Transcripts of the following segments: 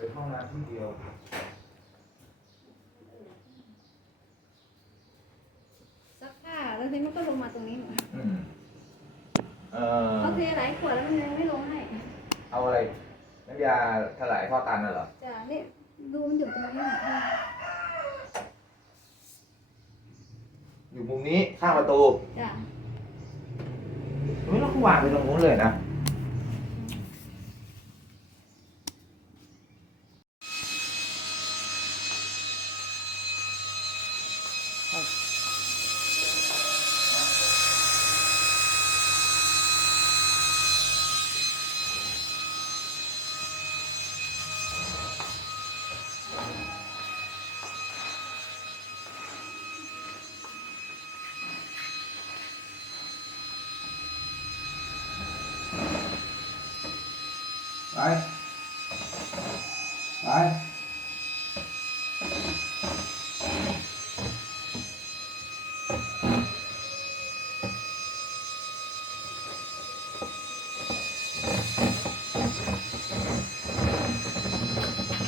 เป็นห้องน้ำที่เดียวซักผ้าแล้วทีนี้มันก็ลงมาตรงนี้หมดอืมเออเขาเทหลายขวดแล้วมันยังไม่ลงให้เอาอะไรน้ำยาถลายท่อตันน่ะเหรอจ้ะนี่ดูมันอยู่ตรงนี้หมดเลยอยู่มุมนี้ข้างประตูจ้ะไม่ต้องวางไปตรงนู้นเลยนะ ไป ไป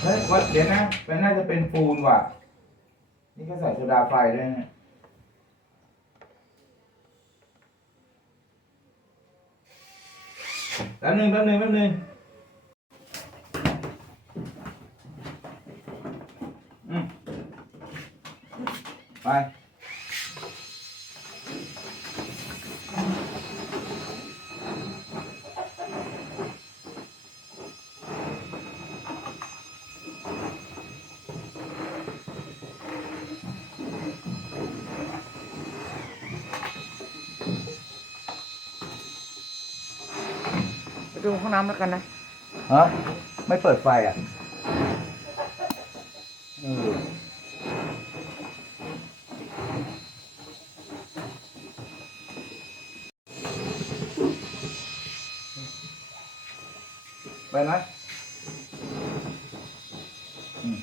เฮ้ยวัดเดี๋ยวนะมันน่าจะเป็นปูนว่ะ นี่ก็ใส่โซดาไฟด้วยนะแป๊บนึงแป๊บนึงแป๊บนึง ไปไปดูห้องน้ำแล้วกันนะฮะไม่เปิดไฟอะเออไปไหมอืม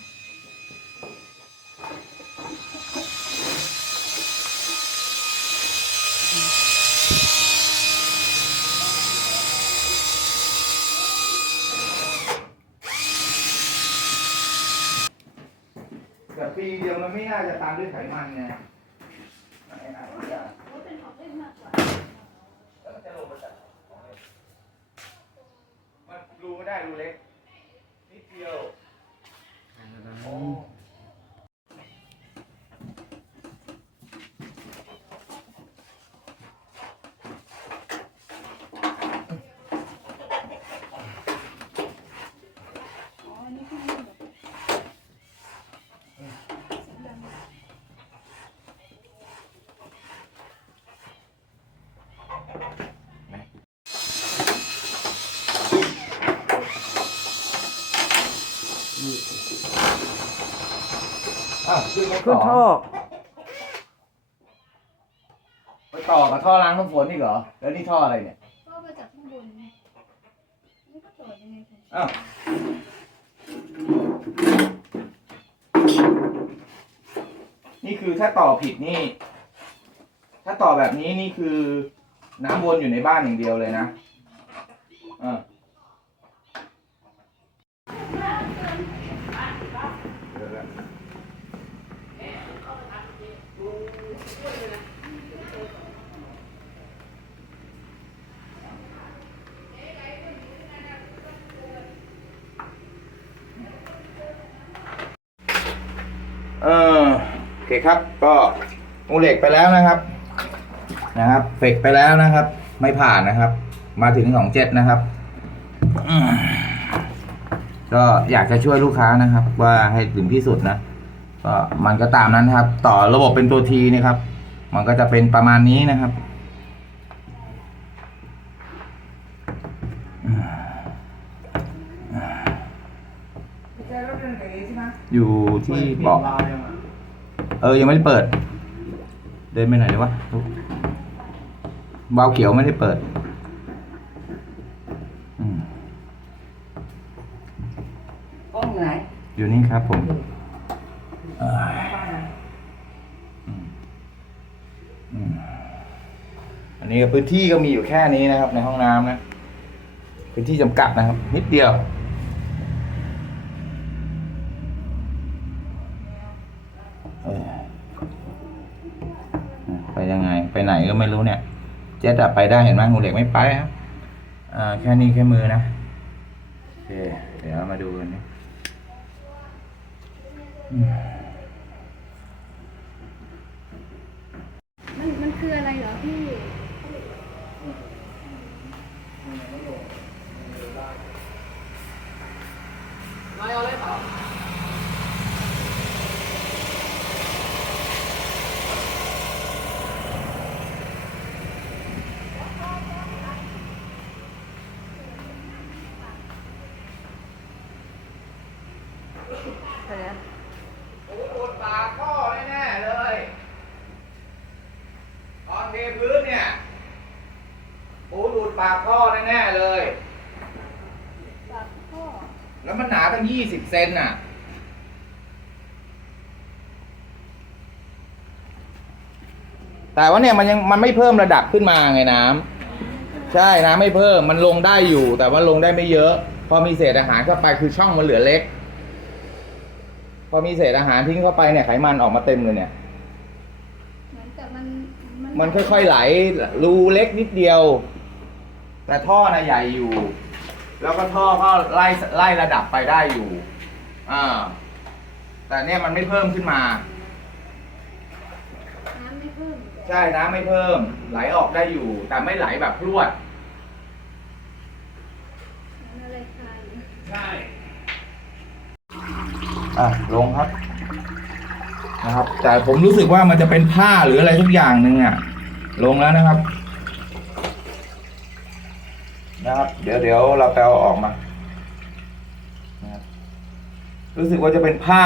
แต่ปีเดียวมันไม่น่าจะตามด้วยไขมันไงไม่น่าจะว่าเป็นของเล่นมากกว่าแล้วมันจะลงมาจากของเลยมันรูไม่ได้รูเล็กนิดเดียวโอ้ อ๋ออันนี่คือแบบเสียงดัง อะขึ้นมาขึ้นท่อ ไปต่อกับท่อล้างน้ำฝนนี่เหรอ แล้วนี่ท่ออะไรเนี่ย ก็มาจากข้างบนนี่ก็ต่อยังไงคะอ้าว นี่คือถ้าต่อผิดนี่ ถ้าต่อแบบนี้นี่คือน้ำวนอยู่ในบ้านอย่างเดียวเลยนะอ่าเออโอ เคครับ ก็มูเหล็กไปแล้วนะครับ นะครับเฟกไปแล้วนะครับ ไม่ผ่านนะครับ มาถึงสองเจ็ดนะครับ ก็อยากจะช่วยลูกค้านะครับ ว่าให้ถึงที่สุดนะก็มันก็ตามนั้นนะครับ ต่อระบบเป็นตัวทีนะครับ มันก็จะเป็นประมาณนี้นะครับอยู่ที่เบาะ เออยังไม่ได้เปิด เดินไปไหนเลยวะวาล์วเขียวไม่ได้เปิดอืมกล้องอยู่ไหนอยู่นี่ครับผมเอ้ยอืมอืมอันนี้ก็พื้นที่ก็มีอยู่แค่นี้นะครับ ในห้องน้ำนะ พื้นที่จำกัดนะครับ นิดเดียว อ เออ ไปยังไง ไปไหนก็ไม่รู้เนี่ย เจ็ดอะไปได้เห็นไหมงูเหล็กไม่ไปครับอ่าแค่นี้แค่มือนะโอเคเดี๋ยวมาดูกันนะม มันมันคืออะไรเหรอพี่ ใช่ไหมปูดูดปากท่อแน่ๆเลย ตอนเทพื้นเนี่ยปูดูดปากท่อแน่ๆเลย ปากพ่อ แล้วมันหนาตั้งยี่สิบเซนน่ะ แต่ว่าเนี่ยมันยังมันไม่เพิ่มระดับขึ้นมาไงน้ำใช่น้ำไม่เพิ่มมันลงได้อยู่ แต่ว่าลงได้ไม่เยอะ พอมีเศษอาหารเข้าไปคือช่องมันเหลือเล็ก พอมีเศษอาหารทิ้งเข้าไปเนี่ยไขมันออกมาเต็มเลยเนี่ย เหมือนกับมันมันค่อยๆไหลรูเล็กนิดเดียว แต่ท่อน่ะใหญ่อยู่ แล้วก็ท่อก็ไล่ไล่ระดับไปได้อยู่อ่าแต่เนี่ยมันไม่เพิ่มขึ้นมา น้ำไม่เพิ่มใช่น้ำไม่เพิ่ม ไหลออกได้อยู่ แต่ไม่ไหลแบบพรวด มันอะไรคายอยู่ใช่ อะลงครับ นะครับ แต่ผมรู้สึกว่ามันจะเป็นผ้าหรืออะไรทุกอย่างหนึ่งอะ ลงแล้วนะครับ นะครับ เดี๋ยวเดี๋ยวเราไปเอาออกมานะครับรู้สึกว่าจะเป็นผ้า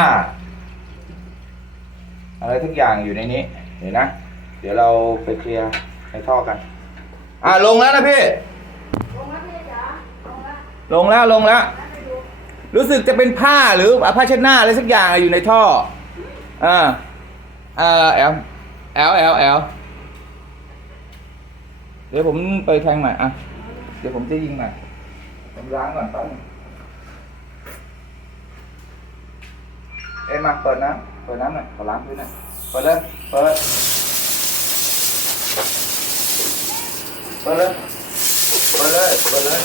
อะไรทุกอย่างอยู่ในนี้ เห็นนะ เดี๋ยวเราไปเคลียร์ในท่อกัน อะลงแล้วนะพี่ ลงแล้วพี่จ๋าลงแล้วลงแล้วลงแล้วแล้วไปดู รู้สึกจะเป็นผ้าหรือผ้าเช็ดหน้าอะไรสักอย่างอยู่ในท่ออ่าเอ่าแอลแอลแอลแอลเดี๋ยวผมไปแทงใหม่อะเดี๋ยวผมจะยิงใหม่ผมล้างก่อนแป๊บนึงเอ็มมาเปิดน้ำเปิดน้ำหน่อยขอล้างพื้นหน่อยเปิดเลยเปิดเปิดเลยเปิดเลยเปิดเลย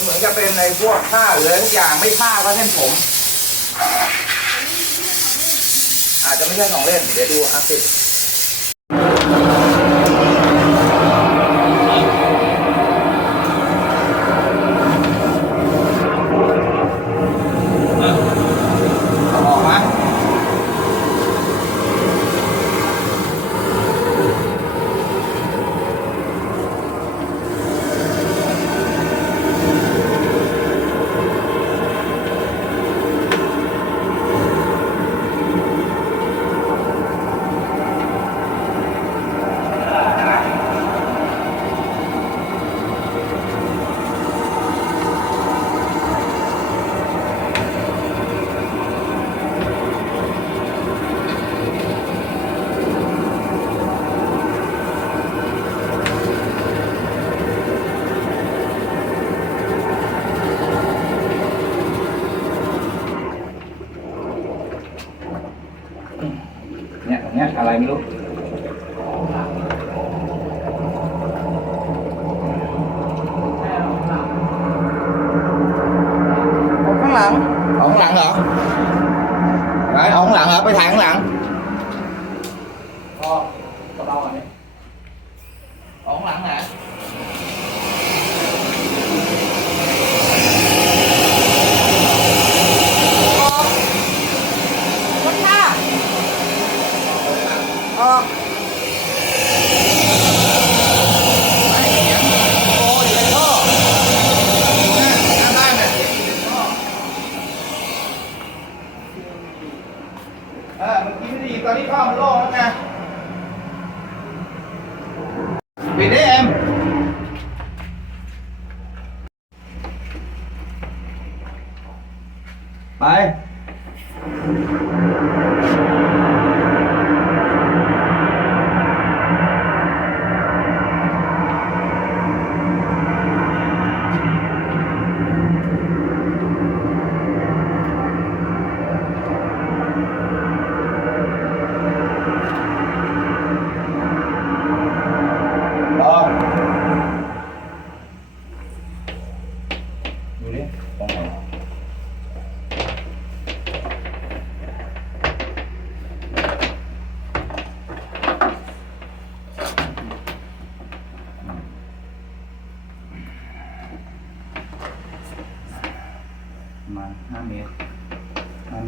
มันเหมือนจะเป็นในพวกผ้าหรือทุกอย่างไม่ผ้าก็เส้นผม อาจจะไม่ใช่ของเล่น เดี๋ยวดูอะสิ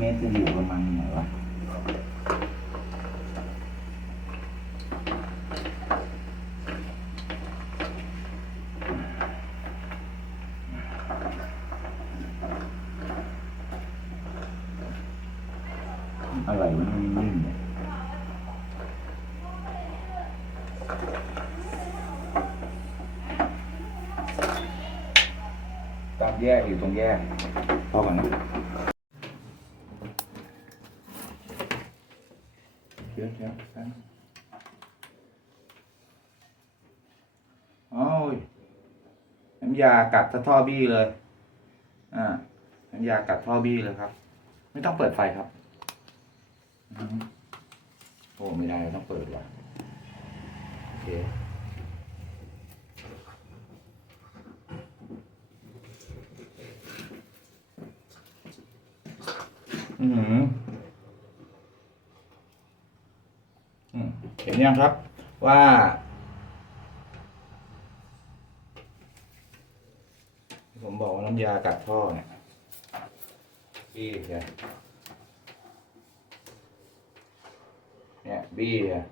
เมตรจะอยู่ประมาณไหนวะอะไรมันนิ่งเนี่ยตามแยกอยู่ตรงแยก อ้ยน้ำยากัดถ้าท่อบี้เลย อ่า น้ำยากัดท่อบี้เลยครับ ไม่ต้องเปิดไฟครับโอ้ไม่ได้ต้องเปิดว่ะโอเคอืมอืมเห็นยังครับว่า ผมบอกว่า น้ำยากัดท่อเนี่ยบี้เนี่ยเนี่ยบี้อะ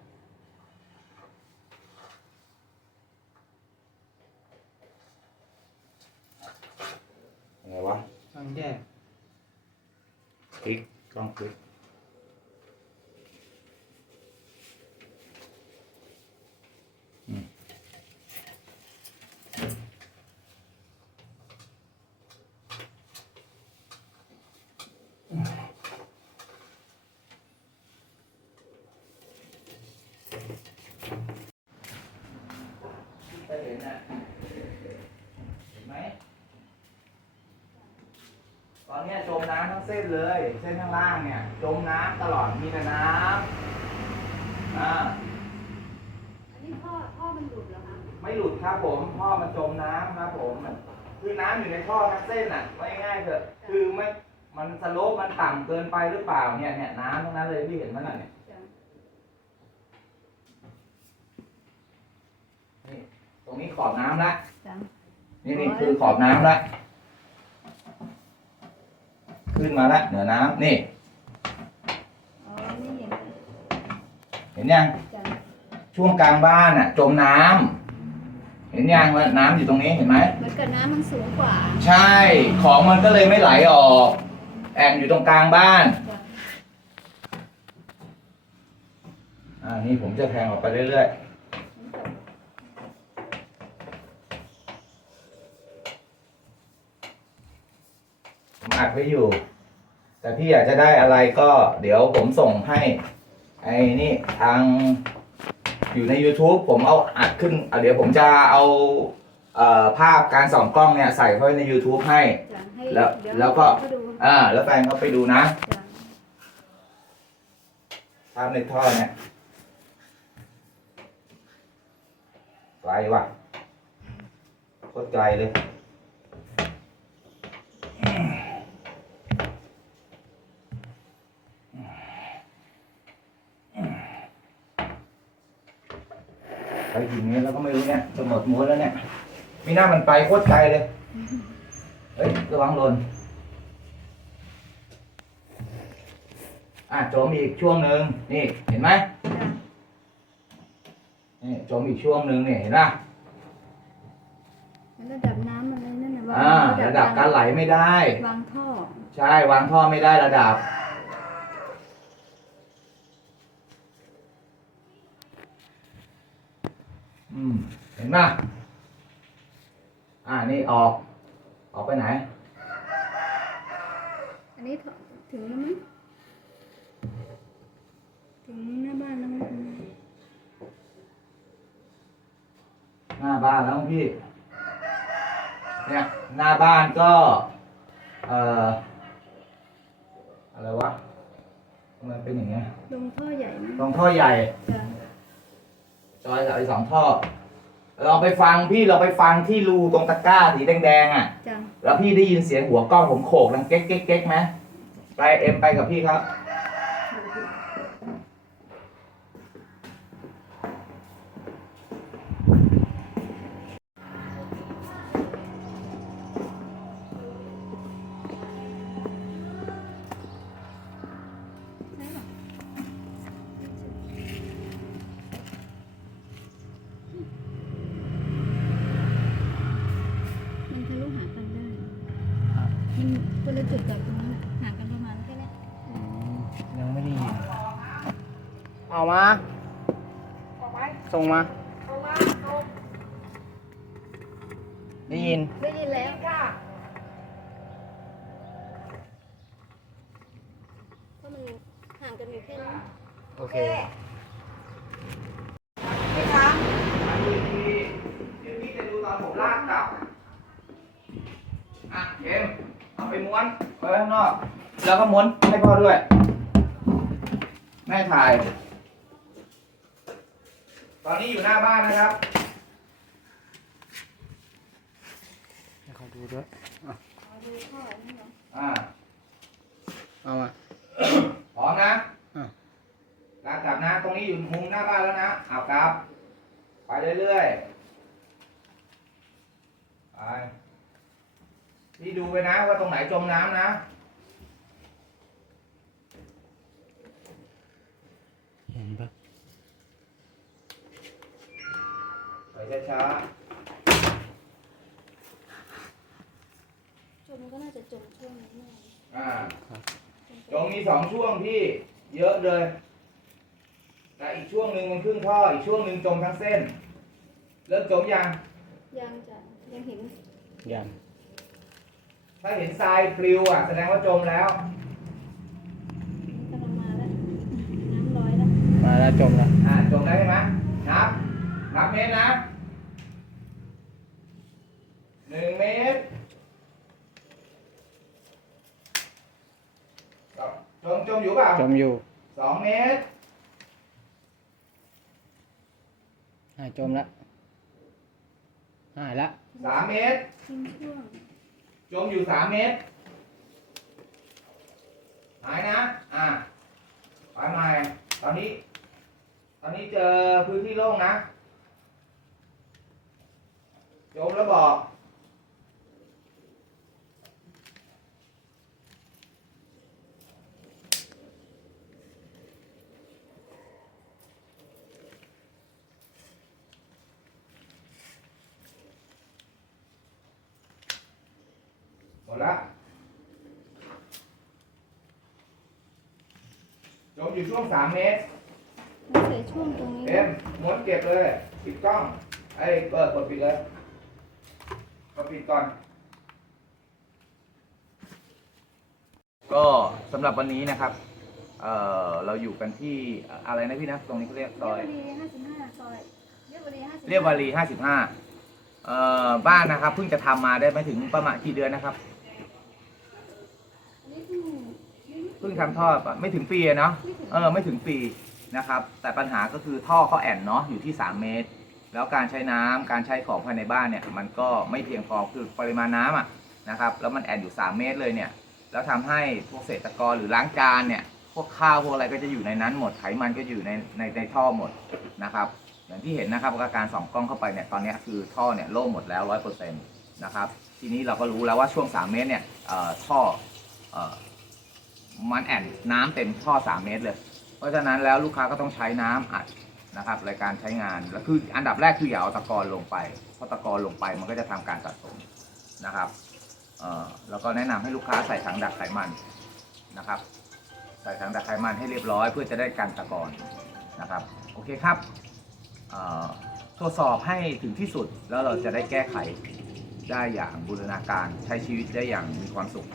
อะไรวะ ต้องแยก คลิกกล้องคลิกอืม เห็นน่ะเห็นไหมตอนเนี้ยจมน้ำทั้งเส้นเลย เส้นข้างล่างเนี่ยจมน้ำตลอดมีแต่น้ำอ่าอันนี้พ่อพ่อมันหลุดเหรอคะไม่หลุดครับผมพ่อมันจมน้ำครับผมมันคือน้ำอยู่ในท่อทั้งเส้นอะไว้ง่ายๆเถอะ คือไม่มันสโลปมันต่ำเกินไปหรือเปล่าเนี่ยเนี่ยน้ำทั้งนั้นเลยพี่เห็นมันน่ะเนี่ย จ้ะ นี่ต รงนี้ขอบน้ำละจ้ะนี่นี่คือขอบน้ำละ ขึ้นมาละเหนือน้ำนี่อ๋อนี่เห็นเห็นยังจ้ะช่วงกลางบ้านอะ จมน้ำ เห็นยังว่าน้ำอยู่ตรงนี้เห็นไหมเหมือนกับน้ำมันสูงกว่า ใช่ ของมันก็เลยไม่ไหลออก แอนอยู่ตรงกลางบ้านจ้ะอ่านี่ผมจะแทงออกไปเรื่อยๆ ผมอัด ไว้อยู่ แต่พี่อยากจะได้อะไรก็ เดี๋ยวผมส่งให้ ไอ้นี่ทาง อยู่ใน YouTube ผมเอาอัดขึ้นอะเดี๋ยวผมจะเอาเอ่อภาพการส่องกล้องเนี่ยใส่เข้าไปใน YouTube ให้ จ้ะให้แล้วเดี๋ยแล้วก็ให้ดูอ่าแล้วแฟนเขาไปดูนะจ้ะภาพในท่อเนี่ยไกลว่ะโคตรไกลเลย ถึงนี้แล้วก็ไม่รู้เนี่ยจะหมดม้วนแล้วเนี่ยมีหน้ามันไปโคตรไกลเลย เฮ้ยระวังหล่นอะจมอีกช่วงหนึ่งนี่เห็นไหมจ้ะนี่จมอีกช่วงหนึ่งเนี่ยเห็นป่ะแล้วระดับน้ำมันเลยนั่นน่ะวางอ่าระดับการไหลไม่ได้ วางท่อ ใช่วางท่อไม่ได้ระดับ อืมเห็นป่ะอ่านี่ออก ออกไปไหน อันนี้ถึงแล้วมั้ยถึงหน้าบ้านแล้วมั้ยหน้าบ้านแล้วพี่ เนี่ยหน้าบ้านก็ เอ่อ อะไรวะทำไมันเป็นอย่างเงี้ยลงท่อใหญ่มั้ยตรงท่อใหญ่ จ้ะ จอยกับไอ้สองท่อเราไปฟังพี่เราไปฟังที่รูตรงตะกร้าสีแดงๆอะ จ้ะ แล้วพี่ได้ยินเสียงหัวกล้องผมโขกดังเก๊กเก๊กเก๊กไหมไปเอ็มไปกับพี่ครับ คนละจุดกับตรงนั้นน่ะห่างกันประมาณแค่เนี้ยยังไม่ได้ยินเอามาส่งมา ได้ยิน ได้ยินแล้ว จะมีแค่นี้ โอเค เดี๋ยวพี่จะดูตอนผมลากกลับ อะเอ็มเอา ไปม้วนไว้ข้างนอก แล้วก็ม้วนให้พ่อด้วย แม่ถ่าย ตอนนี้อยู่หน้าบ้านนะครับให้เขาดูด้วยเอาดูพ่อนี่เหรออ่าเอามาพร้อมนะอะลากกลับนะ ตรงนี้อยู่มุมหน้าบ้านแล้วนะเอากลับ ไปเรื่อยๆ ไป พี่ดูไปนะว่าตรงไหนจมน้ำนะ เห็นปะไปช้าจมก็น่าจะจมช่วงนี้แน่ๆอ่าครับจมมีสองช่วงพี่เยอะเลย แต่อีกช่วงหนึ่งมันครึ่งท่ออีกช่วงหนึ่งจมทั้งเส้นเลิกจมยังยังจะยังเห็น ยัง ถ้าเห็นทรายปลิวอะ แสดงว่าจมแล้ว กำลังมาแล้ว น้ำร้อยแล้วมาแล้วจมแล้วอ่าจมได้วใช่ไหมนับ นับเมตรนะหนึ่งเมตรสองจมจมอยู่เปล่าจมอยู่สองเมตรหายจมแล้วหายละสามเมตร ทิ้งช่วง จมอยู่สามเมตร หายนะ อ่าไปใหม่ตอนนี้ ตอนนี้เจอพื้นที่โล่งนะ จมแล้วบอก หมดละจมอยู่ช่วงสามเมตรมันใส่ช่วงตรงนี้ เอ็มม้วนเก็บเลย ปิดกล้องไอ้เปิดกดปิดเลยกดปิดก่อน ก็สำหรับวันนี้นะครับ เอ่อ เราอยู่กันที่อะไรนะพี่นะ ตรงนี้เขาเรียกซเรียอบยวดีห้าสิบห้าซอยเรียบวดีห้าสิบเรียบวารีห้าสิบห้าเอ่อบ้านนะครับเพิ่งจะทำมาได้ไม่ถึงประมาณกี่เดือนนะครับอันนี้ เพิ่งเพิ่งทำท่อปะไม่ถึงปีอะเนาะไม่ถึงเออไม่ถึงปีนะครับ แต่ปัญหาก็คือท่อเขาแอนเนาะอยู่ที่ 3 เมตร แล้วการใช้น้ำการใช้ของภายในบ้านเนี่ย มันก็ไม่เพียงพอคือปริมาณน้ำอะนะครับ แล้วมันแอนอยู่ 3 เมตรเลยเนี่ย แล้วทำให้พวกเศรษฐกรหรือล้างจานเนี่ยพวกข้าวพวกอะไรก็จะอยู่ในนั้นหมดไขมันก็อยู่ในในในท่อหมดนะครับ อย่างที่เห็นนะครับว่าการส่องกล้องเข้าไปเนี่ยตอนเนี้ยคือท่อเนี่ยโล่งหมดแล้วร้อยเปอร์เซ็นต์นะครับ ทีนี้เราก็รู้แล้วว่าช่วง 3 เมตรเนี่ยเอ่อท่อเอ่อ มันแอนน้ำเต็มท่อ 3 เมตรเลย เพราะฉะนั้นแล้วลูกค้าก็ต้องใช้น้ำอัดนะครับรายการใช้งานแล้วคืออันดับแรกคืออย่าเอาตะกอนลงไปเพราะตะกอนลงไปมันก็จะทำการสะสมนะครับแล้วก็แนะนำให้ลูกค้าใส่ถังดักไขมันนะครับ ใส่ถังดักไขมันให้เรียบร้อย เพื่อจะได้กันตะกอนนะครับโอเคครับตรวจสอบให้ถึงที่สุดแล้วเราจะได้แก้ไขได้อย่างบูรณาการใช้ชีวิตได้อย่างมีความสุข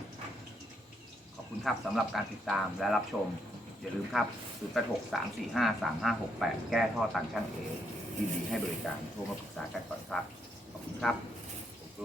คุณครับสำหรับการติดตามและรับชม อย่าลืมครับ 0 8 6 3 4 5 3 5 6 8 แก้ท่อต่างช่างเอยินดีให้บริการโทรมาปรึกษากันก่อนครับ ขอบคุณครับโอเค